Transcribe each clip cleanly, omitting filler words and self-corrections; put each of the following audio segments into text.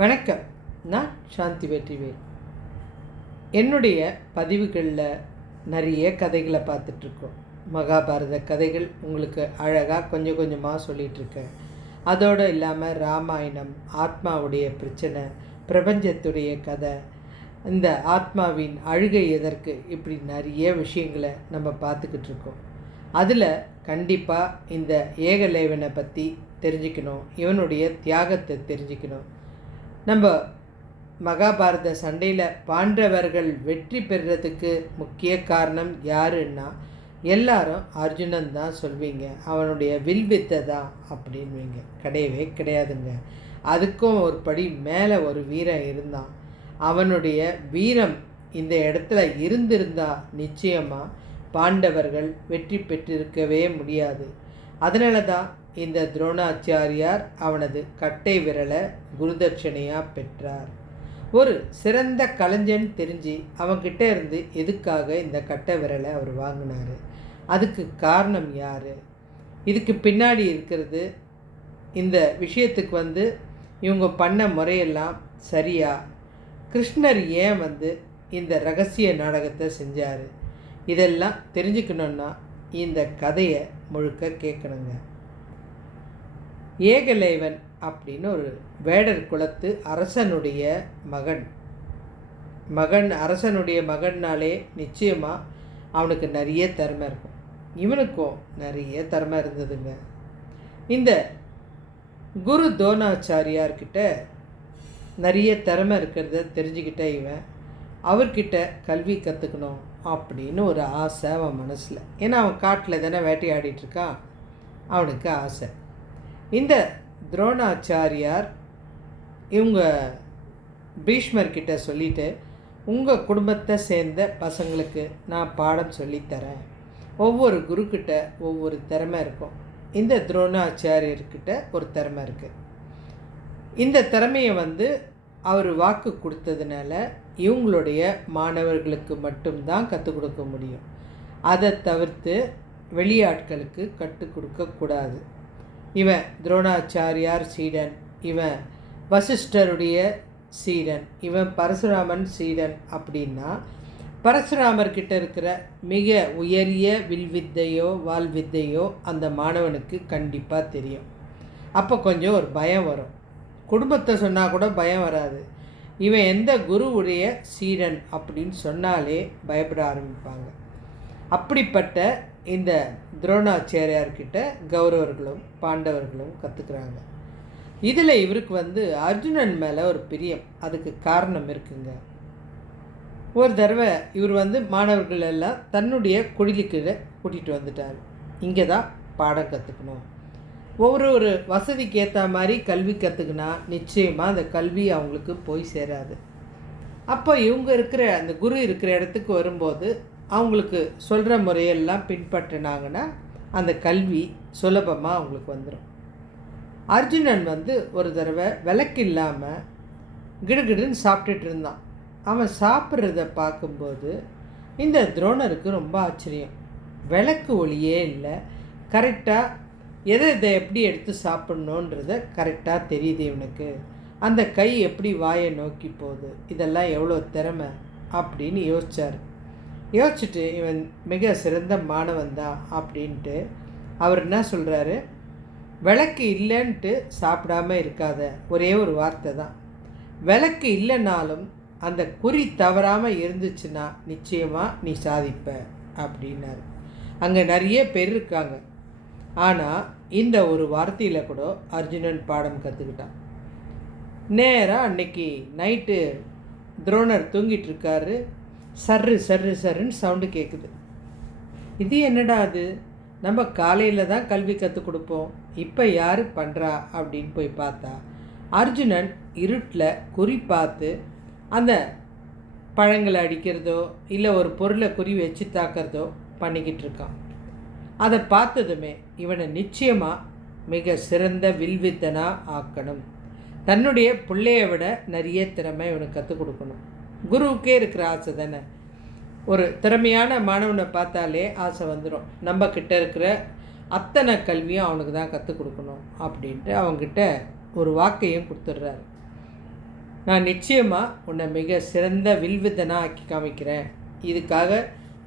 வணக்கம். நான் சாந்தி வெற்றிவேல். என்னுடைய பதிவுகளில் நிறைய கதைகளை பார்த்துட்ருக்கோம். மகாபாரத கதைகள் உங்களுக்கு அழகாக கொஞ்சம் கொஞ்சமாக சொல்லிகிட்ருக்கேன். அதோடு இல்லாமல் ராமாயணம், ஆத்மாவுடைய பிரச்சனை, பிரபஞ்சத்துடைய கதை, இந்த ஆத்மாவின் அழுகை எதற்கு, இப்படி நிறைய விஷயங்களை நம்ம பார்த்துக்கிட்டு இருக்கோம். அதில் கண்டிப்பாக இந்த ஏகலைவனை பற்றி தெரிஞ்சுக்கணும், இவனுடைய தியாகத்தை தெரிஞ்சுக்கணும். நம்ம மகாபாரத சண்டையில் பாண்டவர்கள் வெற்றி பெறுறதுக்கு முக்கிய காரணம் யாருன்னா எல்லாரும் அர்ஜுனன் தான் சொல்வீங்க. அவனுடைய வில்வித்தை தான் அப்படின்வீங்க. கிடையவே கிடையாதுங்க. அதுக்கும் ஒரு படி மேலே ஒரு வீரன் இருந்தான். அவனுடைய வீரம் இந்த இடத்துல இருந்திருந்தா நிச்சயமாக பாண்டவர்கள் வெற்றி பெற்றிருக்கவே முடியாது. அதனால தான் இந்த துரோணாச்சாரியார் அவனது கட்டை விரலை குருதட்சணையாக பெற்றார். ஒரு சிறந்த கலைஞன் தெரிஞ்சு அவன்கிட்ட இருந்து எதுக்காக இந்த கட்டை விரலை அவர் வாங்கினார்? அதுக்கு காரணம் யார்? இதுக்கு பின்னாடி இருக்கிறது இந்த விஷயத்துக்கு இவங்க பண்ண முறையெல்லாம் சரியா? கிருஷ்ணர் ஏன் இந்த ரகசிய நாடகத்தை செஞ்சார்? இதெல்லாம் தெரிஞ்சுக்கணுன்னா இந்த கதையை முழுக்க கேட்கணுங்க. ஏகலைவன் அப்படின்னு ஒரு வேடர் குலத்து அரசனுடைய மகன் அரசனுடைய மகன்னாலே நிச்சயமாக அவனுக்கு நிறைய திறமை இருக்கும். இவனுக்கும் நிறைய திறமை இருந்ததுங்க. இந்த குரு துரோணாச்சாரியார்கிட்ட நிறைய திறமை இருக்கிறத தெரிஞ்சுக்கிட்ட இவன் அவர்கிட்ட கல்வி கற்றுக்கணும் அப்படின்னு ஒரு ஆசை அவன் மனசில். ஏன்னா அவன் காட்டில் தானே வேட்டையாடிட்டுருக்கான். அவனுக்கு ஆசை. இந்த துரோணாச்சாரியார் இவங்க பீஷ்மர்கிட்ட சொல்லிவிட்டு, உங்கள் குடும்பத்தை சேர்ந்த பசங்களுக்கு நான் பாடம் சொல்லித்தரேன். ஒவ்வொரு குருக்கிட்ட ஒவ்வொரு திறமை இருக்கும். இந்த துரோணாச்சாரியர்கிட்ட ஒரு திறமை இருக்குது. இந்த திறமையை அவர் வாக்கு கொடுத்ததுனால இவங்களுடைய மாணவர்களுக்கு மட்டும்தான் கற்றுக் கொடுக்க முடியும். அதை தவிர்த்து வெளியாட்களுக்கு கற்றுக் கொடுக்கக்கூடாது. இவன் துரோணாச்சாரியார் சீடன், இவன் வசிஷ்டருடைய சீடன், இவன் பரசுராமன் சீடன் அப்படின்னா பரசுராமர்கிட்ட இருக்கிற மிக உயரிய வில்வித்தையோ வால்வித்தையோ அந்த மாணவனுக்கு கண்டிப்பாக தெரியும். அப்போ கொஞ்சம் ஒரு பயம் வரும். குடும்பத்தை சொன்னால் கூட பயம் வராது. இவன் எந்த குருவுடைய சீடன் அப்படின்னு சொன்னாலே பயப்பட ஆரம்பிப்பாங்க. அப்படிப்பட்ட இந்த துரோணாச்சாரியார்கிட்ட கௌரவர்களும் பாண்டவர்களும் கற்றுக்குறாங்க. இதில் இவருக்கு அர்ஜுனன் மேலே ஒரு பிரியம். அதுக்கு காரணம் இருக்குங்க. ஒரு தடவை இவர் மாணவர்கள் எல்லாம் தன்னுடைய குடிலுக்கு கூட்டிகிட்டு வந்துட்டார். இங்கே தான் பாடம் கற்றுக்கணும். ஒரு வசதிக்கு ஏற்ற மாதிரி கல்வி கற்றுக்கினா நிச்சயமாக அந்த கல்வி அவங்களுக்கு போய் சேராது. அப்போ இவங்க அந்த குரு இருக்கிற இடத்துக்கு வரும்போது அவங்களுக்கு சொல்கிற முறையெல்லாம் பின்பற்றினாங்கன்னா அந்த கல்வி சுலபமாக அவங்களுக்கு வந்துடும். அர்ஜுனன் ஒரு தடவை விளக்கு இல்லாமல் கிடுகிடுன்னு சாப்பிட்டுட்டு இருந்தான். அவன் சாப்பிட்றத பார்க்கும்போது இந்த துரோணருக்கு ரொம்ப ஆச்சரியம். விளக்கு ஒளியே இல்லை, கரெக்டாக எதை எப்படி எடுத்து சாப்பிட்ணுன்றத கரெக்டாக தெரியுது இவனுக்கு. அந்த கை எப்படி வாயை நோக்கி போகுது, இதெல்லாம் எவ்வளோ திறமை அப்படின்னு யோசிச்சுட்டு இவன் மிக சிறந்த மாணவன் தான் அப்படின்ட்டு அவர் என்ன சொல்கிறாரு, விளக்கு இல்லைன்ட்டு சாப்பிடாம இருக்காத. ஒரே ஒரு வார்த்தை தான், விளக்கு இல்லைனாலும் அந்த குறி தவறாமல் இருந்துச்சுன்னா நிச்சயமாக நீ சாதிப்ப அப்படின்னாரு. அங்கே நிறைய பேர் இருக்காங்க. ஆனால் இந்த ஒரு வார்த்தையில் கூட அர்ஜுனன் பாடம் கற்றுக்கிட்டான். நேராக அன்னைக்கு நைட்டு துரோணர் தூங்கிட்டு இருக்காரு. சர்ரு சர்ரு சர்ருன்னு சவுண்டு கேட்குது. இது என்னடா அது, நம்ம காலையில் தான் கல்வி கற்றுக் கொடுப்போம், இப்போ யார் பண்ணுறா அப்படின்னு போய் பார்த்தா அர்ஜுனன் இருட்டில் குறி பார்த்து அந்த பழங்களை அடிக்கிறதோ இல்லை ஒரு பொருளை குறி வச்சு தாக்கிறதோ பண்ணிக்கிட்டு இருக்கான். அதை பார்த்ததுமே இவனை நிச்சயமாக மிக சிறந்த வில்வித்தனாக ஆக்கணும். தன்னுடைய பிள்ளையை விட நிறைய திறமை இவனுக்கு கற்றுக் கொடுக்கணும். குருவுக்கே இருக்கிற ஆசை தானே. ஒரு திறமையான மாணவனை பார்த்தாலே ஆசை வந்துடும். நம்ம கிட்ட இருக்கிற அத்தனை கல்வியும் அவனுக்கு தான் கற்றுக் கொடுக்கணும் அப்படின்ட்டு அவங்ககிட்ட ஒரு வாக்கையும் கொடுத்துட்றாரு. நான் நிச்சயமாக உன்னை மிக சிறந்த வில்வித்தனாக ஆக்கி காமிக்கிறேன். இதுக்காக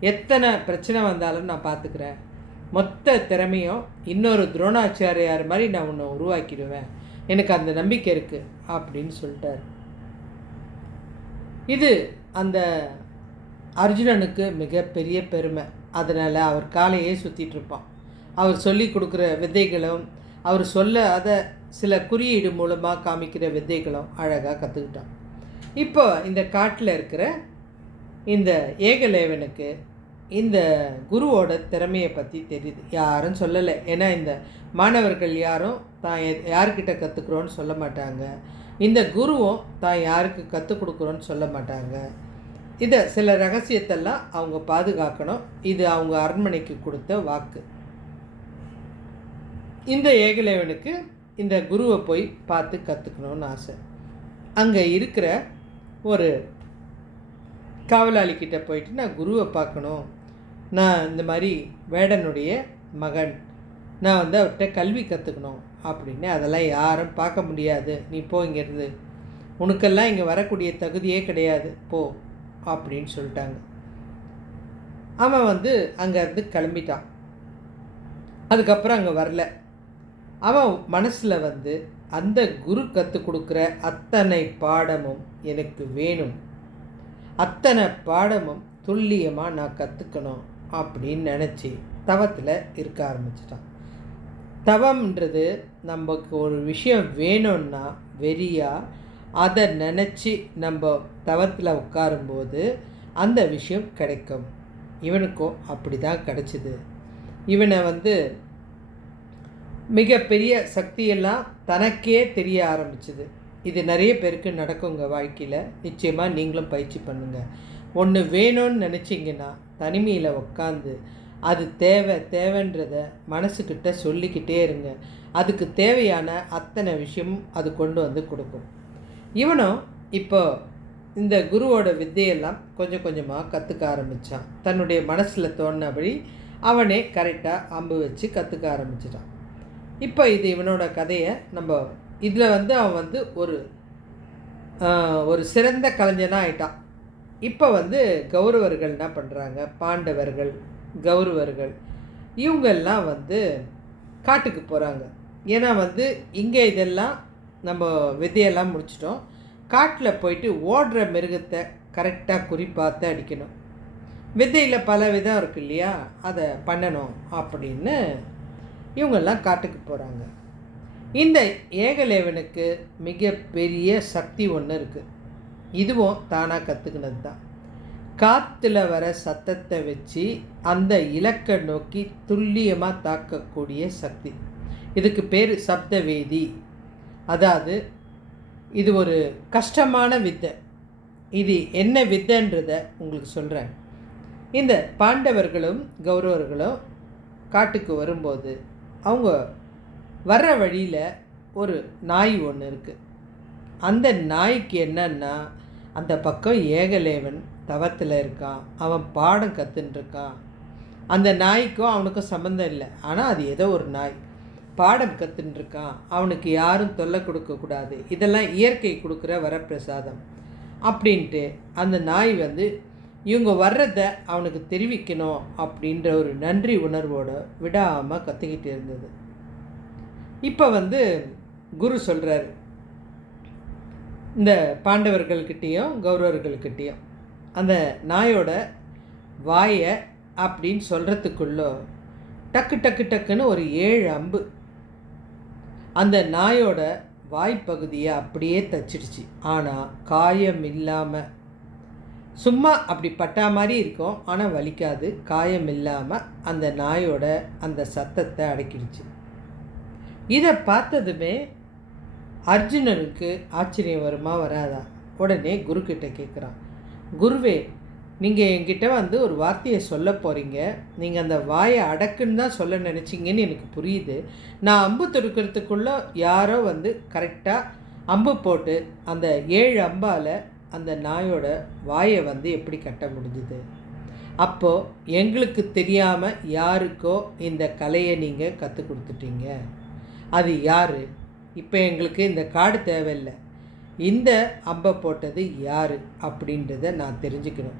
எத்தனை பிரச்சனை வந்தாலும் நான் பார்த்துக்கிறேன். மொத்த திறமையும் இன்னொரு துரோணாச்சாரியார் மாதிரி நான் உன்னை உருவாக்கிடுவேன். எனக்கு அந்த நம்பிக்கை இருக்குது அப்படின்னு சொல்லிட்டார். இது அந்த அர்ஜுனனுக்கு மிகப்பெரிய பெருமை. அதனால் அவர் காலையே சுற்றிட்டுருப்பான். அவர் சொல்லி கொடுக்குற வித்தைகளும் அவர் அதை சில குறியீடு மூலமாக காமிக்கிற வித்தைகளும் அழகாக கற்றுக்கிட்டான். இப்போ இந்த காட்டில் இருக்கிற இந்த ஏகலேவனுக்கு இந்த குருவோட திறமையை பற்றி தெரியுது. யாரும் சொல்லலை. ஏன்னா இந்த மாணவர்கள் யாரும் தான் யார்கிட்ட கற்றுக்குறோன்னு சொல்ல மாட்டாங்க. இந்த குருவும் தான் யாருக்கு கற்றுக் கொடுக்குறோன்னு சொல்ல மாட்டாங்க. இதை சில ரகசியத்தெல்லாம் அவங்க பாதுகாக்கணும். இது அவங்க அரண்மனைக்கு கொடுத்த வாக்கு. இந்த ஏகலேவனுக்கு இந்த குருவை போய் பார்த்து கற்றுக்கணும்னு ஆசை. அங்கே இருக்கிற ஒரு காவலாளிக்கிட்ட போயிட்டு நான் குருவை பார்க்கணும், நான் இந்த மாதிரி வேடனுடைய மகன், நான் அவர்கிட்ட கல்வி கற்றுக்கணும் அப்படின்னு. அதெல்லாம் யாரும் பார்க்க முடியாது, நீ போ இங்கேருந்து, உனக்கெல்லாம் இங்கே வரக்கூடிய தகுதியே கிடையாது, போ அப்படின்னு சொல்லிட்டாங்க. அவன் அங்கேருந்து கிளம்பிட்டான். அதுக்கப்புறம் அங்கே வரல. அவன் மனசில் அந்த குரு கற்றுக் கொடுக்குற அத்தனை பாடமும் எனக்கு வேணும், அத்தனை பாடமும் துல்லியமாக நான் கற்றுக்கணும் அப்படின்னு நினச்சி தவத்தில் இருக்க ஆரம்பிச்சிட்டான். தவம்ன்றது நமக்கு ஒரு விஷயம் வேணும்னா வெறியாக அதை நினச்சி நம்ம தவத்தில் உட்காரும்போது அந்த விஷயம் கிடைக்கும். இவனுக்கும் அப்படி தான் கிடச்சிது. இவனை மிகப்பெரிய சக்தியெல்லாம் தனக்கே தெரிய ஆரம்பிச்சுது. இது நிறைய பேருக்கு நடக்குங்க வாழ்க்கையில். நிச்சயமாக நீங்களும் பயிற்சி பண்ணுங்கள். ஒன்று வேணும்னு நினச்சிங்கன்னா தனிமையில் உட்காந்து அது தேவைன்றத மனசுக்கிட்ட சொல்லிக்கிட்டே இருங்க. அதுக்கு தேவையான அத்தனை விஷயமும் அது கொண்டு கொடுக்கும். இவனும் இப்போ இந்த குருவோட வித்தையெல்லாம் கொஞ்சம் கொஞ்சமாக கற்றுக்க ஆரம்பித்தான். தன்னுடைய மனசில் தோணுனபடி அவனே கரெக்டாக அம்பு வச்சு கற்றுக்க ஆரம்பிச்சிட்டான். இப்போ இது இவனோட கதையை நம்ம இதில் அவன் ஒரு சிறந்த கலைஞனாக ஆயிட்டான். இப்போ கௌரவர்கள் என்ன பண்ணுறாங்க, பாண்டவர்கள், கௌரவர்கள் இவங்கெல்லாம் காட்டுக்கு போகிறாங்க. ஏன்னா இங்கே இதெல்லாம் நம்ம விதையெல்லாம் முடிச்சிட்டோம். காட்டில் போயிட்டு ஓடுற மிருகத்தை கரெக்டாக குறிப்பாத்து அடிக்கணும். விதையில் பல விதம் இருக்குது இல்லையா, அதை பண்ணணும் அப்படின்னு இவங்கெல்லாம் காட்டுக்கு போகிறாங்க. இந்த ஏகலேவனுக்கு மிகப்பெரிய சக்தி ஒன்று இருக்குது. இதுவும் தானாக கற்றுக்கினது தான். காற்றுல வர சத்தத்தை வச்சு அந்த இலக்கை நோக்கி துல்லியமாக தாக்கக்கூடிய சக்தி. இதுக்கு பேர் சப்தவேதி. அதாவது இது ஒரு கஷ்டமான வித்தை. இது என்ன வித்தைன்றதை உங்களுக்கு சொல்கிறேன். இந்த பாண்டவர்களும் கௌரவர்களும் காட்டுக்கு வரும்போது அவங்க வர்ற வழியில் ஒரு நாய் ஒன்று இருக்குது. அந்த நாய்க்கு என்னன்னா, அந்த பக்கம் ஏகலேவன் தவத்தில் இருக்கான், அவன் பாடம் கற்றுன்ட்ருக்கான். அந்த நாய்க்கும் அவனுக்கும் சம்மந்தம் இல்லை. ஆனால் அது ஏதோ ஒரு நாய் பாடம் கற்றுன்ட்ருக்கான். அவனுக்கு யாரும் தொல்லை கொடுக்கக்கூடாது, இதெல்லாம் இயற்கை கொடுக்குற வரப்பிரசாதம் அப்படின்ட்டு அந்த நாய் இவங்க வர்றதை அவனுக்கு தெரிவிக்கணும் அப்படின்ற ஒரு நன்றி உணர்வோடு விடாமல் கற்றுக்கிட்டு இருந்தது. இப்போ குரு சொல்கிறாரு, இந்த பாண்டவர்கள்கிட்டேயும் கௌரவர்கள்கிட்டேயும் அந்த நாயோட வாயை அப்படின்னு சொல்கிறதுக்குள்ளே டக்கு டக்கு டக்குன்னு ஒரு 7 அம்பு அந்த நாயோட வாய்ப்பகுதியை அப்படியே தச்சிடுச்சு. ஆனால் காயம் இல்லாமல், சும்மா அப்படி பட்டா மாதிரி இருக்கும், ஆனால் வலிக்காது. காயம் இல்லாமல் அந்த நாயோட அந்த சத்தத்தை அடக்கிடுச்சு. இதை பார்த்ததுமே அர்ஜுனனுக்கு ஆச்சரியம் வருமா வராதா? உடனே குருக்கிட்ட கேட்குறான், குருவே, நீங்கள் என்கிட்ட ஒரு வார்த்தையை சொல்ல போகிறீங்க, நீங்கள் அந்த வாயை அடக்குன்னு தான் சொல்ல நினச்சிங்கன்னு எனக்கு புரியுது. நான் அம்பு தொடுக்கிறதுக்குள்ளே யாரோ கரெக்டாக அம்பு போட்டு அந்த 7 அம்பால் அந்த நாயோட வாயை எப்படி கட்ட முடிஞ்சுது? அப்போது எங்களுக்கு தெரியாமல் யாருக்கோ இந்த கலையை நீங்கள் கற்றுக் கொடுத்துட்டீங்க. அது யார்? இப்போ எங்களுக்கு இந்த காடு தேவையில்லை. இந்த அம்பை போட்டது யார் அப்படின்றத நான் தெரிஞ்சுக்கணும்.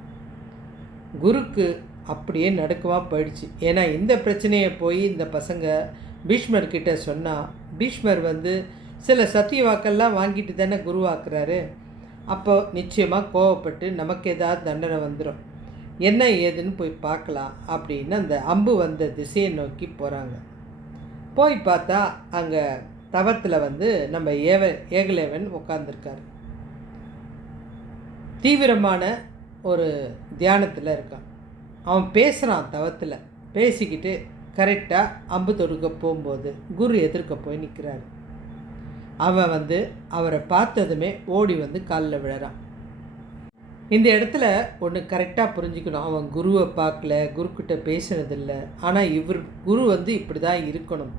குருக்கு அப்படியே நடுக்கமாக போயிடுச்சு. ஏன்னா இந்த பிரச்சனையை போய் இந்த பசங்க பீஷ்மர்கிட்ட சொன்னால், பீஷ்மர் சில சத்திய வாக்கெல்லாம் வாங்கிட்டு தானே குருவாக்குறாரு. அப்போ நிச்சயமாக கோவப்பட்டு நமக்கு ஏதாவது தண்டனை வந்துடும், என்ன ஏதுன்னு போய் பார்க்கலாம் அப்படின்னு அந்த அம்பு வந்த திசையை நோக்கி போகிறாங்க. போய் பார்த்தா அங்கே தவத்தில் நம்ம ஏகலேவன் உட்காந்துருக்கார். தீவிரமான ஒரு தியானத்தில் இருக்கான். அவன் பேசுகிறான் தவத்தில். பேசிக்கிட்டு கரெக்டாக அம்பு தொடுக்க போகும்போது குரு எதிர்க்க போய் நிற்கிறாரு. அவன் அவரை பார்த்ததுமே ஓடி காலில் விழறான். இந்த இடத்துல ஒன்று கரெக்டாக புரிஞ்சுக்கணும். அவன் குருவை பார்க்கல, குருக்கிட்ட பேசுனதில்லை. ஆனால் குரு இப்படி தான் இருக்கணும்.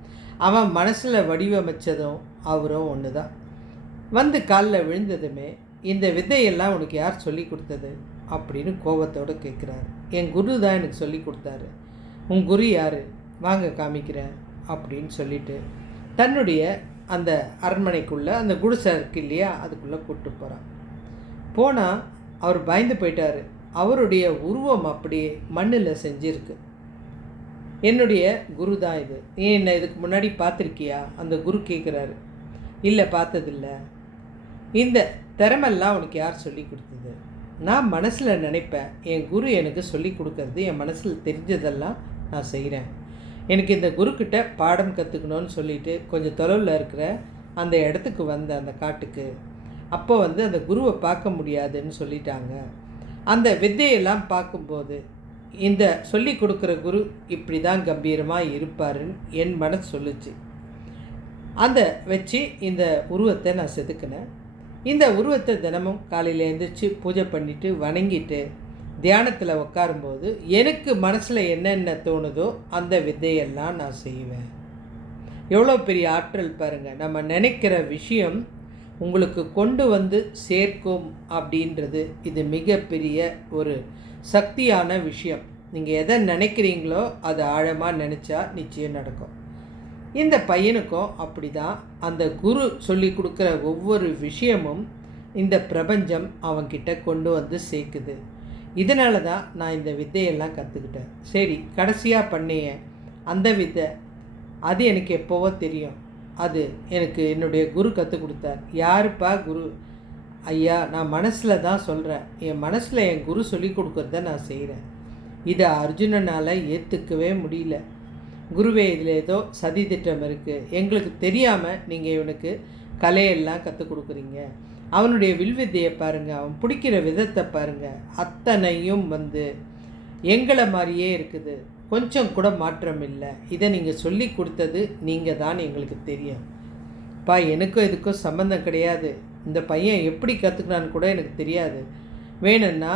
அவன் மனசில் வடிவமைச்சதும் அவரும் ஒன்று தான். காலில் விழுந்ததுமே, இந்த வித்தையெல்லாம் உனக்கு யார் சொல்லி கொடுத்தது அப்படின்னு கோபத்தோடு கேட்குறாரு. என் குரு தான் எனக்கு சொல்லி கொடுத்தாரு. உன் குரு யார், வாங்க காமிக்கிறேன் அப்படின்னு சொல்லிட்டு தன்னுடைய அந்த அரண்மனைக்குள்ளே, அந்த குடிசை இருக்கு இல்லையா, அதுக்குள்ளே கூப்பிட்டு போகிறான். போனால் அவர் பயந்து போயிட்டார். அவருடைய உருவம் அப்படியே மண்ணில் செஞ்சிருக்கு. என்னுடைய குரு தான் இது, நீ என்ன இதுக்கு முன்னாடி பார்த்துருக்கியா அந்த குரு கேட்குறாரு. இல்லை, பார்த்ததில்ல. இந்த திறமெல்லாம் உனக்கு யார் சொல்லி கொடுத்தது? நான் மனசில் நினைப்பேன், என் குரு எனக்கு சொல்லி கொடுக்கறது, என் மனசில் தெரிஞ்சதெல்லாம் நான் செய்கிறேன். எனக்கு இந்த குருக்கிட்ட பாடம் கற்றுக்கணும்னு சொல்லிட்டு கொஞ்சம் தொலைவில் இருக்கிற அந்த இடத்துக்கு அந்த காட்டுக்கு. அப்போ அந்த குருவை பார்க்க முடியாதுன்னு சொல்லிட்டாங்க. அந்த வித்தையெல்லாம் பார்க்கும்போது இந்த சொல்லி கொடுக்குற குரு இப்படி தான் கம்பீரமாக இருப்பாருன்னு என் மனசு சொல்லுச்சு. அந்த வச்சு இந்த உருவத்தை நான் செதுக்கினேன். இந்த உருவத்தை தினமும் காலையில் எழுந்திரிச்சு பூஜை பண்ணிவிட்டு வணங்கிட்டு தியானத்தில் உட்காரும்போது எனக்கு மனசில் என்னென்ன தோணுதோ அந்த வித்தையெல்லாம் நான் செய்வேன். எவ்வளோ பெரிய ஆற்றல் பாருங்கள். நம்ம நினைக்கிற விஷயம் உங்களுக்கு கொண்டு சேர்க்கும் அப்படின்றது இது மிகப்பெரிய ஒரு சக்தியான விஷயம். நீங்கள் எதை நினைக்கிறீங்களோ அதை ஆழமாக நினச்சா நிச்சயம் நடக்கும். இந்த பையனுக்கும் அப்படி தான். அந்த குரு சொல்லி கொடுக்குற ஒவ்வொரு விஷயமும் இந்த பிரபஞ்சம் அவன்கிட்ட கொண்டு சேர்க்குது. இதனால தான் நான் இந்த வித்தையெல்லாம் கற்றுக்கிட்டேன். சரி, கடைசியாக பண்ணிய அந்த வித்தை அது எனக்கு எப்போவோ தெரியும். அது எனக்கு என்னுடைய குரு கற்றுக் கொடுத்தார். யாருப்பா குரு? ஐயா, நான் மனசில் தான் சொல்கிறேன். என் மனசில் என் குரு சொல்லி கொடுக்குறத நான் செய்கிறேன். இதை அர்ஜுனனால் ஏற்றுக்கவே முடியல. குருவே, இதில் ஏதோ சதி திட்டம் இருக்குது. எங்களுக்கு தெரியாமல் நீங்கள் இவனுக்கு கலையெல்லாம் கற்றுக் கொடுக்குறீங்க. அவனுடைய வில்வித்தையை பாருங்கள், அவன் பிடிக்கிற விதத்தை பாருங்கள், அத்தனையும் எங்களை மாதிரியே இருக்குது. கொஞ்சம் கூட மாற்றம் இல்லை. இதை நீங்கள் சொல்லி கொடுத்தது நீங்கள் தான், எங்களுக்கு தெரியும். எனக்கும் இதுக்கும் சம்மந்தம் கிடையாது. இந்த பையன் எப்படி கற்றுக்கினான்னு கூட எனக்கு தெரியாது. வேணும்னா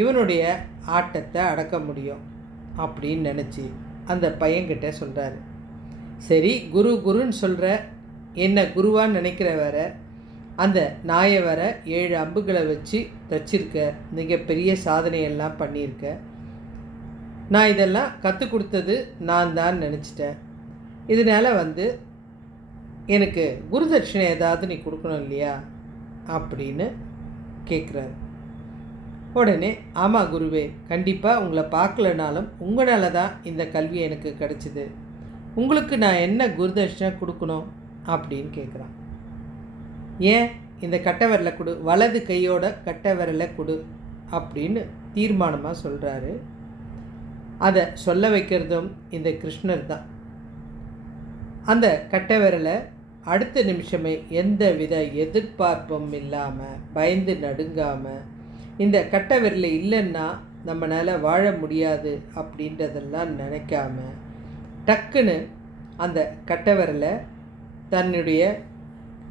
இவனுடைய ஆட்டத்தை அடக்க முடியும் அப்படின்னு நினச்சி அந்த பையன்கிட்ட சொல்கிறாரு. சரி, குரு குருன்னு சொல்கிற, என்ன குருவான்னு நினைக்கிற வேற, அந்த நாயை வர 7 அம்புகளை வச்சு தச்சிருக்க, மிகப்பெரிய சாதனையெல்லாம் பண்ணியிருக்க. நான் இதெல்லாம் கற்றுக் கொடுத்தது நான் தான் நினச்சிட்டேன். இதனால் எனக்கு குருதட்சிணை ஏதாவது நீ கொடுக்கணும் இல்லையா அப்படின்னு கேட்குறாரு. உடனே, ஆமாம் குருவே, கண்டிப்பாக உங்களை பார்க்கலனாலும் உங்களால் தான் இந்த கல்வி எனக்கு கிடச்சிது. உங்களுக்கு நான் என்ன குருதட்சிணை கொடுக்கணும் அப்படின்னு கேட்குறான். ஏன் இந்த கட்டை விரலை கொடு, வலது கையோட கட்டை விரலை கொடு அப்படின்னு தீர்மானமாக சொல்கிறாரு. அதை சொல்ல வைக்கிறதும் இந்த கிருஷ்ணர் தான். அந்த கட்டை விரலை அடுத்த நிமிஷமே எந்த வித எதிர்பார்ப்பும் இல்லாமல், பயந்து நடுங்காமல், இந்த கட்டை விரல் இல்லைன்னா நம்மளால் வாழ முடியாது அப்படின்றதெல்லாம் நினைக்காம டக்குன்னு அந்த கட்டை விரலை தன்னுடைய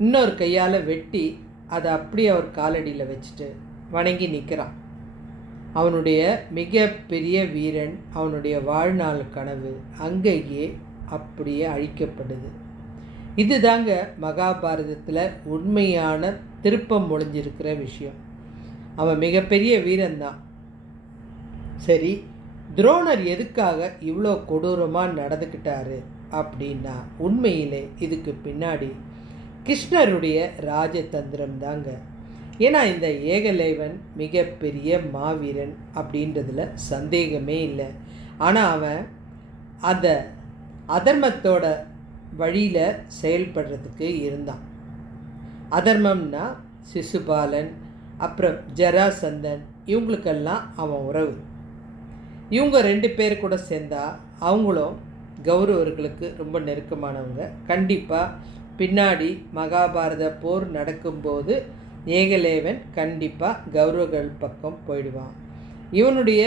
இன்னொரு கையால் வெட்டி அதை அப்படியே அவர் காலடியில் வச்சுட்டு வணங்கி நிற்கிறான். அவனுடைய மிகப்பெரிய வீரன், அவனுடைய வாழ்நாள் கனவு அங்கேயே அப்படியே அழிக்கப்படுது. இது தாங்க மகாபாரதத்தில் உண்மையான திருப்பம் ஒளிஞ்சிருக்கிற விஷயம். அவன் மிகப்பெரிய வீரன்தான். சரி, துரோணர் எதுக்காக இவ்வளோ கொடூரமாக நடந்துக்கிட்டாரு அப்படின்னா, உண்மையிலே இதுக்கு பின்னாடி கிருஷ்ணருடைய ராஜதந்திரம் தாங்க. ஏன்னா இந்த ஏகலைவன் மிகப்பெரிய மாவீரன் அப்படின்றதுல சந்தேகமே இல்லை. ஆனால் அவன் அந்த அதர்மத்தோட வழியில் செயல்படுறதுக்கு இருந்தான். அதர்மம்னா சிசுபாலன், அப்புறம் ஜராசந்தன், இவங்களுக்கெல்லாம் அவன் உறவு. இவங்க 2 பேர் கூட சேர்ந்தா அவங்களும் கௌரவர்களுக்கு ரொம்ப நெருக்கமானவங்க. கண்டிப்பாக பின்னாடி மகாபாரத போர் நடக்கும்போது ஏகலைவன் கண்டிப்பாக கௌரவர்கள் பக்கம் போயிடுவான். இவனுடைய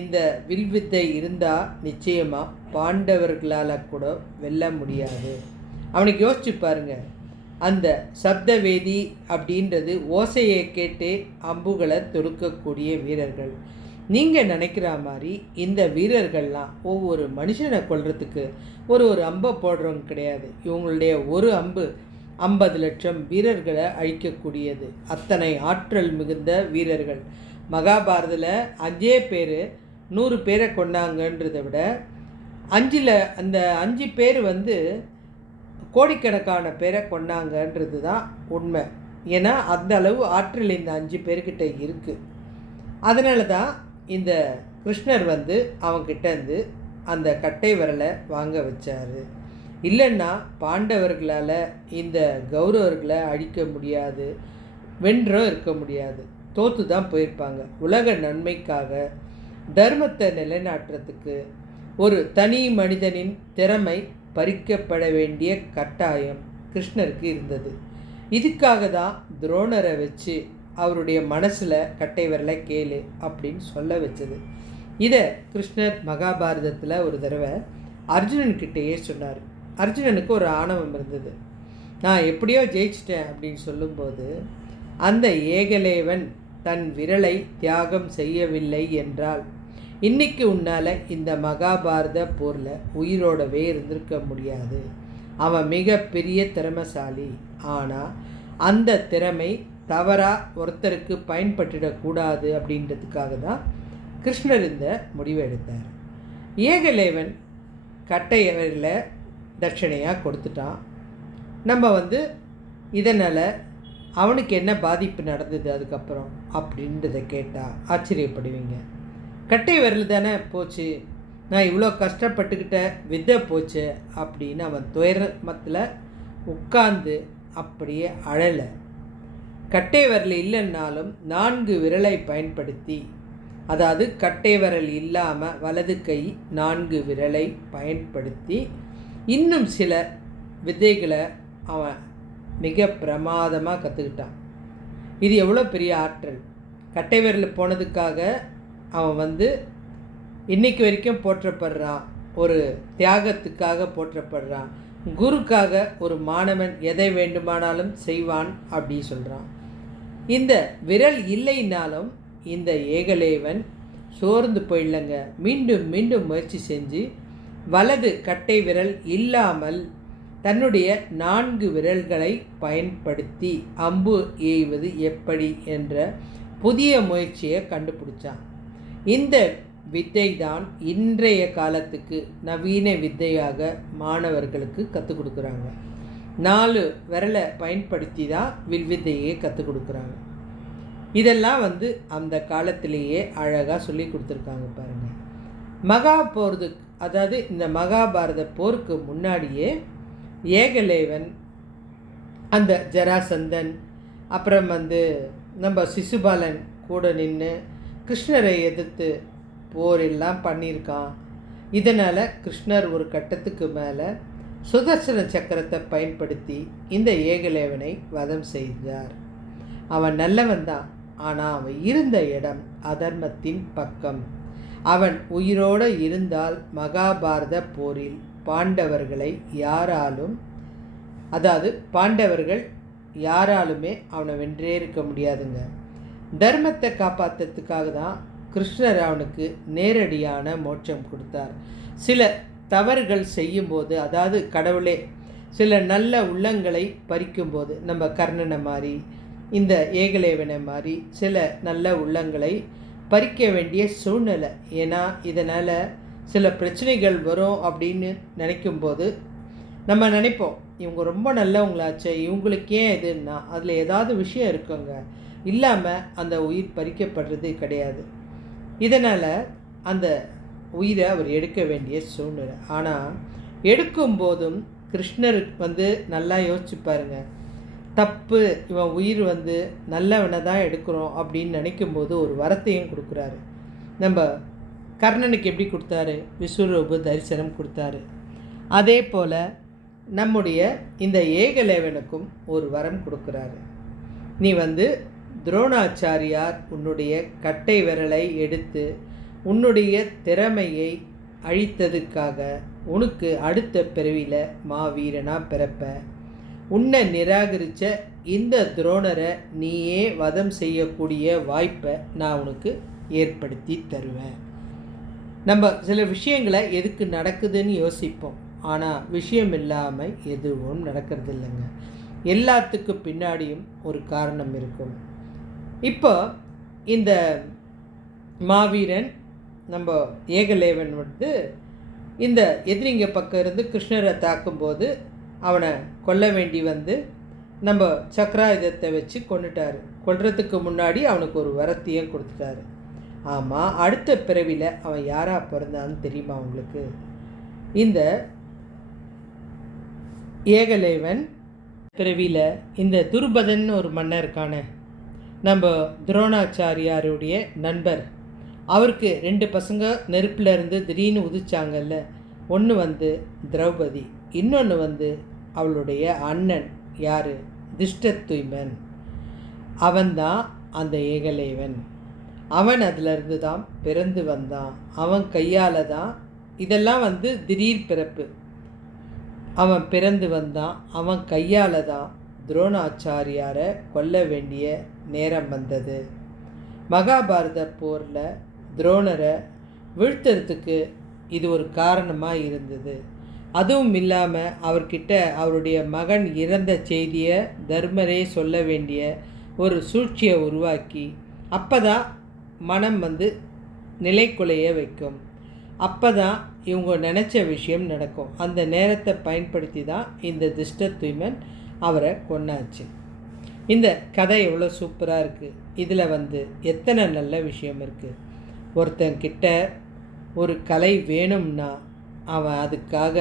இந்த வில்வித்தை இருந்தால் நிச்சயமாக பாண்டவர்களால் கூட வெல்ல முடியாது. அவனுக்கு யோசிச்சு பாருங்க, அந்த சப்தவேதி அப்படின்றது ஓசையை கேட்டே அம்புகளை தொடுக்கக்கூடிய வீரர்கள். நீங்கள் நினைக்கிற மாதிரி இந்த வீரர்கள்லாம் ஒவ்வொரு மனுஷனை கொல்றதுக்கு ஒரு அம்பை போடுறவங்க கிடையாது. இவங்களுடைய ஒரு அம்பு 50 லட்சம் வீரர்களை அழிக்கக்கூடியது. அத்தனை ஆற்றல் மிகுந்த வீரர்கள். மகாபாரதத்தில் 5 பேர் 100 பேரை கொண்டாங்கன்றதை விட அந்த 5 பேர் கோடிக்கணக்கான பேரை கொண்டாங்கன்றது தான் உண்மை. ஏன்னா அந்த அளவு ஆற்றல் இந்த 5 பேர்கிட்ட இருக்குது. அதனால தான் இந்த கிருஷ்ணர் அவங்கிட்டேருந்து அந்த கட்டை விரலை வாங்க வச்சார். இல்லைன்னா பாண்டவர்களால் இந்த கௌரவர்களை அழிக்க முடியாது, வென்றும் இருக்க முடியாது, தோற்று தான் போயிருப்பாங்க. உலக நன்மைக்காக தர்மத்தை நிலைநாட்டுறதுக்கு ஒரு தனி மனிதனின் திறமை பறிக்கப்பட வேண்டிய கட்டாயம் கிருஷ்ணருக்கு இருந்தது. இதுக்காக தான் துரோணரை வச்சு அவருடைய மனசில் கட்டை விரலை கேளு அப்படின்னு சொல்ல வச்சது. இதை கிருஷ்ணர் மகாபாரதத்தில் ஒரு தடவை அர்ஜுனன்கிட்டேயே சொன்னார். அர்ஜுனனுக்கு ஒரு ஆணவம் இருந்தது. நான் எப்படியோ ஜெயிச்சிட்டேன் அப்படின்னு சொல்லும்போது, அந்த ஏகலைவன் தன் விரலை தியாகம் செய்யவில்லை என்றால் இன்னைக்கு உன்னால் இந்த மகாபாரத போரில் உயிரோடவே இருந்திருக்க முடியாது. அவன் மிகப்பெரிய திறமைசாலி. ஆனால் அந்த திறமை தவறாக ஒருத்தருக்கு பயன்பட்டுடக்கூடாது அப்படின்றதுக்காக தான் கிருஷ்ணர் இந்த முடிவை எடுத்தார். ஏகலைவன் கட்டையவரில் தட்சணையாக கொடுத்துட்டான். நம்ம இதனால் அவனுக்கு என்ன பாதிப்பு நடந்தது அதுக்கப்புறம் அப்படின்றத கேட்டால் ஆச்சரியப்படுவீங்க. கட்டை விரல் தானே போச்சு, நான் இவ்வளோ கஷ்டப்பட்டுக்கிட்ட வித்தை போச்சு அப்படின்னு அவன் துயரமத்தில் உட்கார்ந்து அப்படியே அழலை. கட்டை விரல் இல்லைன்னாலும் 4 விரலை பயன்படுத்தி, அதாவது கட்டை விரல் இல்லாமல் வலது கை 4 விரலை பயன்படுத்தி இன்னும் சில வித்தைகளை அவன் மிக பிரமாதமாக கற்றுக்கிட்டான். இது எவ்வளோ பெரிய ஆற்றல்! கட்டை விரல் போனதுக்காக அவன் இன்னைக்கு வரைக்கும் போற்றப்படுறான். ஒரு தியாகத்துக்காக போற்றப்படுறான். குருக்காக ஒரு மாணவன் எதை வேண்டுமானாலும் செய்வான் அப்படி சொல்கிறான். இந்த விரல் இல்லைனாலும் இந்த ஏகலைவன் சோர்ந்து போயிடலங்க. மீண்டும் மீண்டும் முயற்சி செஞ்சு வலது கட்டை விரல் இல்லாமல் தன்னுடைய 4 விரல்களை பயன்படுத்தி அம்பு எய்வது எப்படி என்ற புதிய முயற்சியை கண்டுபிடிச்சான். இந்த வித்தை தான் இன்றைய காலத்துக்கு நவீன வித்தையாக மாணவர்களுக்கு கற்றுக் கொடுக்குறாங்க. 4 விரலை பயன்படுத்தி தான் வில்வித்தையே கற்றுக் கொடுக்குறாங்க. இதெல்லாம் அந்த காலத்திலேயே அழகாக சொல்லி கொடுத்துருக்காங்க பாருங்கள். அதாவது இந்த மகாபாரத போருக்கு முன்னாடியே ஏகலைவன், அந்த ஜராசந்தன், அப்புறம் நம்ம சிசுபாலன் கூட நின்று கிருஷ்ணரை எதிர்த்து போரெல்லாம் பண்ணியிருக்கான். இதனால் கிருஷ்ணர் ஒரு கட்டத்துக்கு மேலே சுதர்சன சக்கரத்தை பயன்படுத்தி இந்த ஏகலைவனை வதம் செய்தார். அவன் நல்லவன் தான், ஆனால் அவன் இருந்த இடம் அதர்மத்தின் பக்கம். அவன் உயிரோடு இருந்தால் மகாபாரத போரில் பாண்டவர்கள் யாராலுமே அவனை வென்றே இருக்க முடியாதுங்க. தர்மத்தை காப்பாற்றுறதுக்காக தான் கிருஷ்ணர் அவனுக்கு நேரடியான மோட்சம் கொடுத்தார். சில தவறுகள் செய்யும்போது, அதாவது கடவுளே சில நல்ல உள்ளங்களை பறிக்கும்போது, நம்ம கர்ணனை மாதிரி இந்த ஏகலைவனை மாதிரி சில நல்ல உள்ளங்களை பறிக்க வேண்டிய சூழ்நிலை. ஏன்னா இதனால் சில பிரச்சனைகள் வரும் அப்படின்னு நினைக்கும்போது நம்ம நினைப்போம், இவங்க ரொம்ப நல்லவங்களாச்சே, இவங்களுக்கு ஏன் இதுன்னா அதில் ஏதாவது விஷயம் இருக்குங்க. இல்லாமல் அந்த உயிர் பறிக்கப்படுறது கிடையாது. இதனால் அந்த உயிரை அவர் எடுக்க வேண்டிய சூழ்நிலை. ஆனால் எடுக்கும்போதும் கிருஷ்ணர் நல்லா யோசிச்சு பாருங்க. தப்பு, இவன் உயிர் நல்லவனை தான் எடுக்கிறோம் அப்படின்னு நினைக்கும்போது ஒரு வரத்தையும் கொடுக்குறாரு. நம்ம கர்ணனுக்கு எப்படி கொடுத்தாரு? விஸ்வரூப தரிசனம் கொடுத்தாரு. அதே போல் நம்முடைய இந்த ஏகலேவனுக்கும் ஒரு வரம் கொடுக்குறாரு. நீ துரோணாச்சாரியார் உன்னுடைய கட்டை விரலை எடுத்து உன்னுடைய திறமையை அழித்ததுக்காக உனக்கு அடுத்த பிறவியில் மாவீரனாக பிறப்ப. உன்னை நிராகரித்த இந்த துரோணரை நீயே வதம் செய்யக்கூடிய வாய்ப்பை நான் உனக்கு ஏற்படுத்தி தருவேன். நம்ம சில விஷயங்களை எதுக்கு நடக்குதுன்னு யோசிப்போம். ஆனால் விஷயம் இல்லாமல் எதுவும் நடக்கிறது இல்லைங்க. எல்லாத்துக்கு பின்னாடியும் ஒரு காரணம் இருக்கும். இப்போ இந்த மாவீரன் நம்ம ஏகலேவன் இந்த எதிரிங்க பக்கம் இருந்து கிருஷ்ணரை தாக்கும்போது அவனை கொல்ல வேண்டி நம்ம சக்கராயுதத்தை வச்சு கொண்டுட்டார். கொல்றதுக்கு முன்னாடி அவனுக்கு ஒரு வரத்தையும் கொடுத்துட்டாரு. ஆமாம், அடுத்த பிறவியில் அவன் யாராக பிறந்தான்னு தெரியுமா உங்களுக்கு? இந்த ஏகலேவன் பிறவியில் இந்த துருபதன் ஒரு மன்னர் இருக்கான, நம்ம துரோணாச்சாரியாருடைய நண்பர், அவருக்கு 2 பசங்க நெருப்பில் இருந்து திடீர்னு உதிச்சாங்கல்ல. ஒன்று திரௌபதி, இன்னொன்று அவளுடைய அண்ணன் யார்? திஷ்டத்யும்னன். அவன்தான் அந்த ஏகலேவன். அவன் அதிலிருந்து தான் பிறந்து வந்தான். அவன் கையால் தான் இதெல்லாம் திடீர் பிறப்பு. அவன் பிறந்து வந்தான். அவன் கையால் தான் துரோணாச்சாரியாரை கொல்ல வேண்டிய நேரம் வந்தது. மகாபாரத போரில் துரோணரை வீழ்த்துறதுக்கு இது ஒரு காரணமாக இருந்தது. அதுவும் இல்லாமல் அவர்கிட்ட அவருடைய மகன் இறந்த செய்தியை தர்மரே சொல்ல வேண்டிய ஒரு சூழ்ச்சியை உருவாக்கி அப்போ தான் மனம் நிலைக்குலைய வைக்கும். அப்போ தான் இவங்க நினச்ச விஷயம் நடக்கும். அந்த நேரத்தை பயன்படுத்தி தான் இந்த திஷ்டத்யும்னன் அவரை கொன்னாச்சு. இந்த கதை எவ்வளோ சூப்பராக இருக்குது. இதில் எத்தனை நல்ல விஷயம் இருக்குது. ஒருத்தங்கிட்ட ஒரு கலை வேணும்னா அவன் அதுக்காக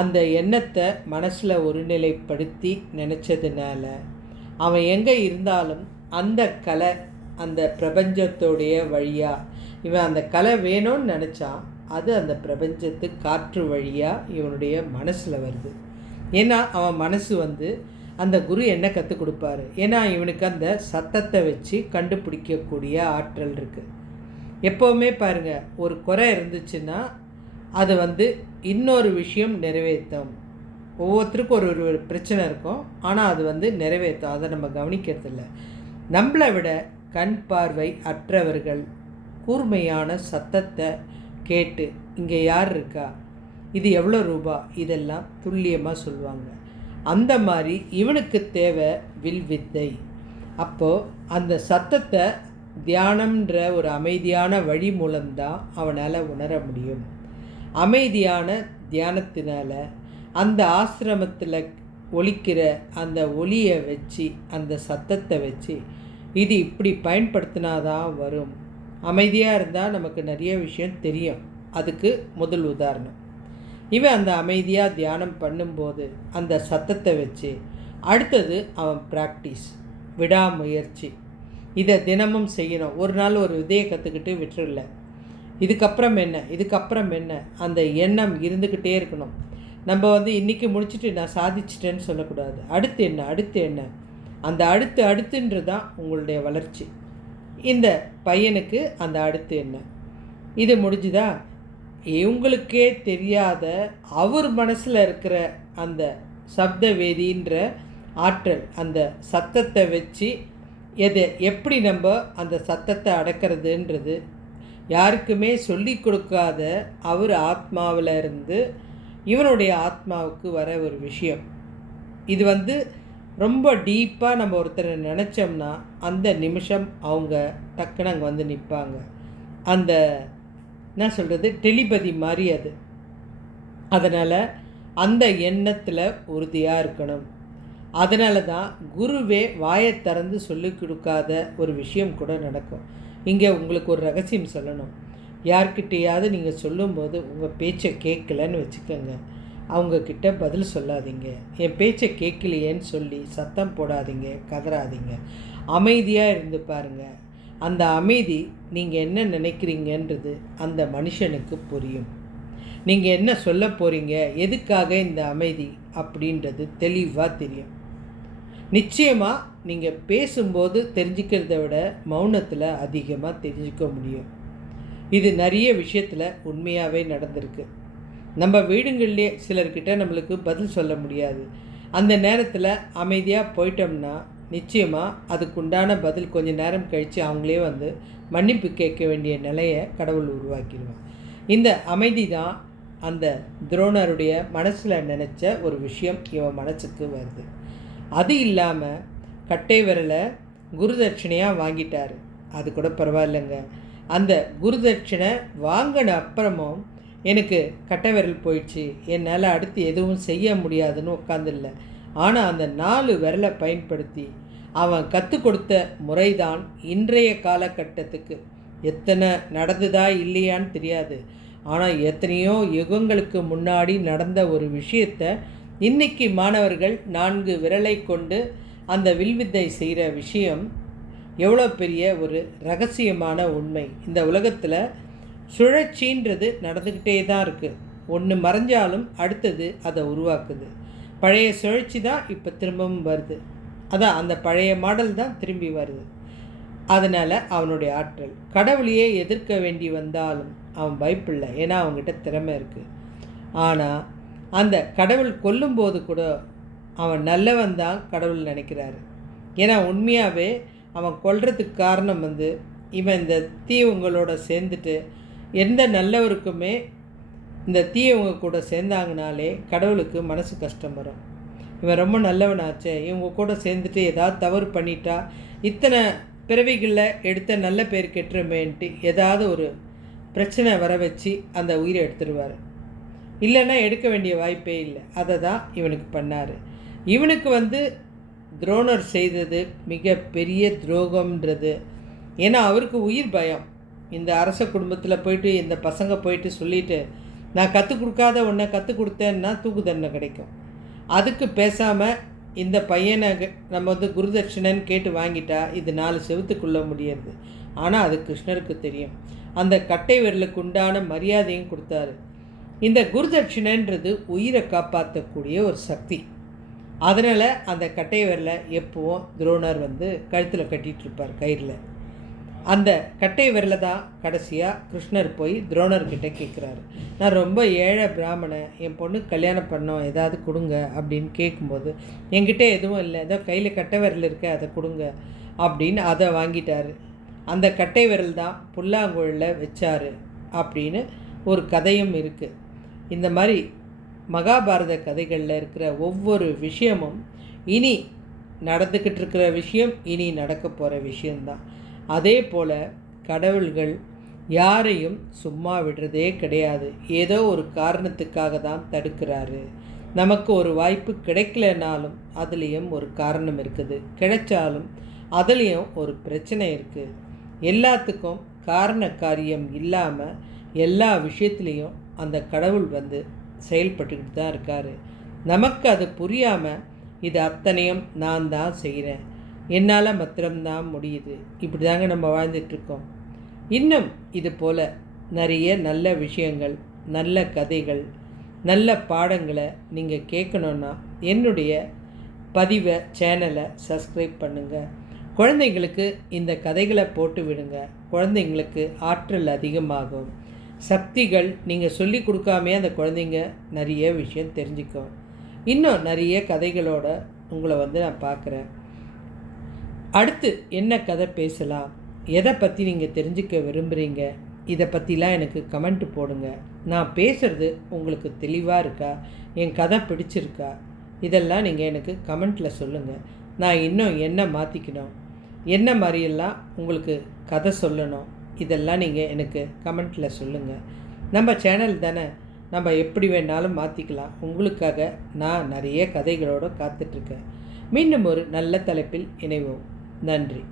அந்த எண்ணத்தை மனசில் ஒருநிலைப்படுத்தி நினச்சதுனால அவன் எங்கே இருந்தாலும் அந்த கலை அந்த பிரபஞ்சத்தோடைய வழியாக இவன் அந்த கலை வேணும்னு நினச்சான். அது அந்த பிரபஞ்சத்து காற்று வழியாக இவனுடைய மனசில் வருது. ஏன்னா அவன் மனசு அந்த குரு என்ன கற்றுக் கொடுப்பாரு. ஏன்னா இவனுக்கு அந்த சத்தத்தை வச்சு கண்டுபிடிக்கக்கூடிய ஆற்றல் இருக்குது. எப்போவுமே பாருங்கள், ஒரு குறை இருந்துச்சுன்னா அது இன்னொரு விஷயம் நிறைவேற்றும். ஒவ்வொருத்தருக்கும் ஒரு பிரச்சனை இருக்கும். ஆனால் அது நிறைவேற்றும். அதை நம்ம கவனிக்கிறதில்ல. நம்மளை விட கண் பார்வை அற்றவர்கள் கூர்மையான சத்தத்தை கேட்டு இங்கே யார் இருக்கா, இது எவ்வளோ ரூபா, இதெல்லாம் துல்லியமாக சொல்லுவாங்க. அந்த மாதிரி இவனுக்கு தேவை வில் வித்தை. அப்போது அந்த சத்தத்தை தியானம்ன்ற ஒரு அமைதியான வழி மூலம்தான் அவனால் உணர முடியும். அமைதியான தியானத்தினால அந்த ஆசிரமத்தில் ஒலிக்கிற அந்த ஒலியை வச்சு அந்த சத்தத்தை வச்சு இது இப்படி பயன்படுத்தினாதான் வரும். அமைதியாக இருந்தால் நமக்கு நிறைய விஷயம் தெரியும். அதுக்கு முதல் உதாரணம் இவன் அந்த அமைதியாக தியானம் பண்ணும்போது அந்த சத்தத்தை வச்சு அடுத்தது அவன் ப்ராக்டிஸ், விடாமுயற்சி. இதை தினமும் செய்யணும். ஒரு நாள் ஒரு விதையை கற்றுக்கிட்டு விட்டுறல. இதுக்கப்புறம் என்ன அந்த எண்ணம் இருந்துக்கிட்டே இருக்கணும். நம்ம இன்றைக்கி முடிச்சுட்டு நான் சாதிச்சிட்டேன்னு சொல்லக்கூடாது. அடுத்து என்ன அந்த அடுத்துன்றது தான் உங்களுடைய வளர்ச்சி. இந்த பையனுக்கு அந்த அடுத்து என்ன, இது முடிஞ்சுதா? இவங்களுக்கே தெரியாத அவர் மனசில் இருக்கிற அந்த சப்தவேதின்ற ஆற்றல், அந்த சத்தத்தை வச்சு எப்படி நம்ம அந்த சத்தத்தை அடக்கிறதுன்றது யாருக்குமே சொல்லி கொடுக்காத அவர் ஆத்மாவில் இருந்து இவனுடைய ஆத்மாவுக்கு வர ஒரு விஷயம். இது ரொம்ப டீப்பாக நம்ம ஒருத்தரை நினச்சோம்னா அந்த நிமிஷம் அவங்க டக்குன்னு அங்கே நிற்பாங்க. அந்த என்ன சொல்கிறது, டெலிபதி மாதிரி அது. அதனால் அந்த எண்ணத்தில் உறுதியாக இருக்கணும். அதனால தான் குருவே வாயை திறந்து சொல்லிக் கொடுக்காத ஒரு விஷயம் கூட நடக்கும். இங்கே உங்களுக்கு ஒரு ரகசியம் சொல்லணும். யார்கிட்டையாவது நீங்கள் சொல்லும்போது உங்கள் பேச்சை கேட்கலன்னு வச்சுக்கோங்க, அவங்கக்கிட்ட பதில் சொல்லாதீங்க. என் பேச்சை கேட்கலையேன்னு சொல்லி சத்தம் போடாதீங்க, கதறாதீங்க. அமைதியாக இருந்து பாருங்கள். அந்த அமைதி நீங்கள் என்ன நினைக்கிறீங்கன்றது அந்த மனுஷனுக்கு புரியும். நீங்கள் என்ன சொல்ல போகிறீங்க, எதுக்காக இந்த அமைதி அப்படின்றது தெளிவாக தெரியும். நிச்சயமாக நீங்கள் பேசும்போது தெரிஞ்சுக்கிறத விட மௌனத்தில் அதிகமாக தெரிஞ்சுக்க முடியும். இது நிறைய விஷயத்தில் உண்மையாகவே நடந்திருக்கு. நம்ம வீடுங்கள்லேயே சிலர்கிட்ட நம்மளுக்கு பதில் சொல்ல முடியாது. அந்த நேரத்தில் அமைதியாக போயிட்டோம்னா நிச்சயமாக அதுக்குண்டான பதில் கொஞ்சம் நேரம் கழித்து அவங்களே வந்து மன்னிப்பு கேட்க வேண்டிய நிலையை கடவுள் உருவாக்கிடுவான். இந்த அமைதி தான் அந்த துரோணருடைய மனசில் நினச்ச ஒரு விஷயம் இவன் மனசுக்கு வருது. அது இல்லாமல் கட்டை விரலை குருதட்சிணையாக வாங்கிட்டார். அது கூட பரவாயில்லைங்க. அந்த குருதட்சிணை வாங்கின அப்புறமும் எனக்கு கட்டை விரல் போயிடுச்சு, என்னால் அடுத்து எதுவும் செய்ய முடியாதுன்னு உட்காந்துடல. ஆனால் அந்த 4 விரலை பயன்படுத்தி அவன் கற்றுக் கொடுத்த முறைதான் இன்றைய காலகட்டத்துக்கு எத்தனை நடந்ததா இல்லையான்னு தெரியாது. ஆனால் எத்தனையோ யுகங்களுக்கு முன்னாடி நடந்த ஒரு விஷயத்தை இன்றைக்கி மாணவர்கள் 4 விரலை கொண்டு அந்த வில்வித்தை செய்கிற விஷயம் எவ்வளோ பெரிய ஒரு ரகசியமான உண்மை. இந்த உலகத்தில் சுழற்சின்றது நடந்துக்கிட்டே தான் இருக்குது. ஒன்று மறைஞ்சாலும் அடுத்தது அதை உருவாக்குது. பழைய சுழற்சி தான் இப்போ திரும்பவும் வருது. அதான் அந்த பழைய மாடல் தான் திரும்பி வருது. அதனால் அவனுடைய ஆற்றல் கடவுளையே எதிர்க்க வேண்டி வந்தாலும் அவன் பயப்பில்லை. ஏன்னா அவங்ககிட்ட திறமை இருக்குது. ஆனால் அந்த கடவுள் கொல்லும்போது கூட அவன் நல்லவன் தான் கடவுள் நினைக்கிறாரு. ஏன்னா உண்மையாகவே அவன் கொல்றதுக்கு காரணம் வந்து இவன் இந்த தீயவங்களோட சேர்ந்துட்டு எந்த நல்லவருக்குமே இந்த தீயவங்க கூட சேர்ந்தாங்கனாலே கடவுளுக்கு மனசு கஷ்டம் வரும். இவன் ரொம்ப நல்லவனாச்சே, இவங்க கூட சேர்ந்துட்டு ஏதாவது தவறு பண்ணிட்டா இத்தனை பிறவிகளில் எடுத்த நல்ல பேர் கெட்டுருமேன்ட்டு ஏதாவது ஒரு பிரச்சனை வர வச்சு அந்த உயிரை எடுத்துடுவார். இல்லைன்னா எடுக்க வேண்டிய வாய்ப்பே இல்லை. அதை தான் இவனுக்கு பண்ணார். இவனுக்கு வந்து துரோணர் செய்தது மிக பெரிய துரோகம்ன்றது. ஏன்னா அவருக்கு உயிர் பயம். இந்த அரச குடும்பத்தில் போயிட்டு இந்த பசங்க போயிட்டு சொல்லிவிட்டு நான் கற்றுக் கொடுக்காத ஒன்றை கற்றுக் கொடுத்தேன்னா தூக்கு தண்டனை கிடைக்கும். அதுக்கு பேசாமல் இந்த பையனை நம்ம வந்து குருதட்சிணைன்னு கேட்டு வாங்கிட்டா இது 4 செவத்துக்குள்ளே முடியாது. ஆனால் அது கிருஷ்ணருக்கு தெரியும். அந்த கட்டை விரலுக்கு உண்டான மரியாதையும் கொடுத்தாரு. இந்த குருதட்சிணைன்றது உயிரை காப்பாற்றக்கூடிய ஒரு சக்தி. அதனால் அந்த கட்டை விரலை எப்போவும் துரோணர் வந்து கழுத்தில் கட்டிகிட்ருப்பார் கயிறில். அந்த கட்டை விரலை தான் கடைசியாக கிருஷ்ணர் போய் துரோணர்கிட்ட கேட்குறாரு. நான் ரொம்ப ஏழை பிராமணன், என் பொண்ணு கல்யாணம் பண்ணோம், ஏதாவது கொடுங்க அப்படின்னு கேட்கும்போது என்கிட்ட எதுவும் இல்லை, ஏதோ கையில் கட்டை விரல் இருக்க அதை கொடுங்க அப்படின்னு அதை வாங்கிட்டார். அந்த கட்டை விரல் தான் புல்லாங்குழலில் வச்சார் அப்படின்னு ஒரு கதையும் இருக்குது. இந்த மாதிரி மகாபாரத கதைகளில் இருக்கிற ஒவ்வொரு விஷயமும் இனி நடந்துக்கிட்டு இருக்கிற விஷயம், இனி நடக்க போகிற விஷயந்தான். அதே போல் கடவுள்கள் யாரையும் சும்மா விடுறதே கிடையாது. ஏதோ ஒரு காரணத்துக்காக தான் தடுக்கிறாரு. நமக்கு ஒரு வாய்ப்பு கிடைக்கலனாலும் அதுலேயும் ஒரு காரணம் இருக்குது, கிடைச்சாலும் அதுலேயும் ஒரு பிரச்சனை இருக்குது. எல்லாத்துக்கும் காரண காரியம் இல்லாமல் எல்லா விஷயத்துலேயும் அந்த கடவுள் வந்து செயல்பட்டுக்கிட்டு தான் இருக்கார். நமக்கு அது புரியாமல் இது அத்தனையும் நான் தான் செய்கிறேன், என்னால் மாத்திரம்தான் முடியுது, இப்படி தாங்க நம்ம வாழ்ந்துட்டுருக்கோம். இன்னும் இது போல் நிறைய நல்ல விஷயங்கள், நல்ல கதைகள், நல்ல பாடங்களை நீங்கள் கேட்கணுன்னா என்னுடைய பதிவை சேனலை சப்ஸ்கிரைப் பண்ணுங்கள். குழந்தைங்களுக்கு இந்த கதைகளை போட்டு விடுங்க. குழந்தைங்களுக்கு ஆற்றல் அதிகமாகும். சக்திகள் நீங்கள் சொல்லி கொடுக்காமே அந்த குழந்தைங்க நிறைய விஷயம் தெரிஞ்சுக்கும். இன்னும் நிறைய கதைகளோட உங்களை வந்து நான் பார்க்குறேன். அடுத்து என்ன கதை பேசலாம், எதை பற்றி நீங்கள் தெரிஞ்சுக்க விரும்புகிறீங்க, இதை பற்றிலாம் எனக்கு கமெண்ட் போடுங்க. நான் பேசுகிறது உங்களுக்கு தெளிவாக இருக்கா, என் கதை பிடிச்சிருக்கா, இதெல்லாம் நீங்கள் எனக்கு கமெண்ட்டில் சொல்லுங்கள். நான் இன்னும் என்ன மாற்றிக்கணும், என்ன மாதிரியெல்லாம் உங்களுக்கு கதை சொல்லணும், இதெல்லாம் நீங்கள் எனக்கு கமெண்ட்டில் சொல்லுங்கள். நம்ம சேனல் தானே, நம்ம எப்படி வேணாலும் மாற்றிக்கலாம். உங்களுக்காக நான் நிறைய கதைகளோடு காத்துட்ருக்கேன். மீண்டும் ஒரு நல்ல தலைப்பில் இணைவோம். நன்றி.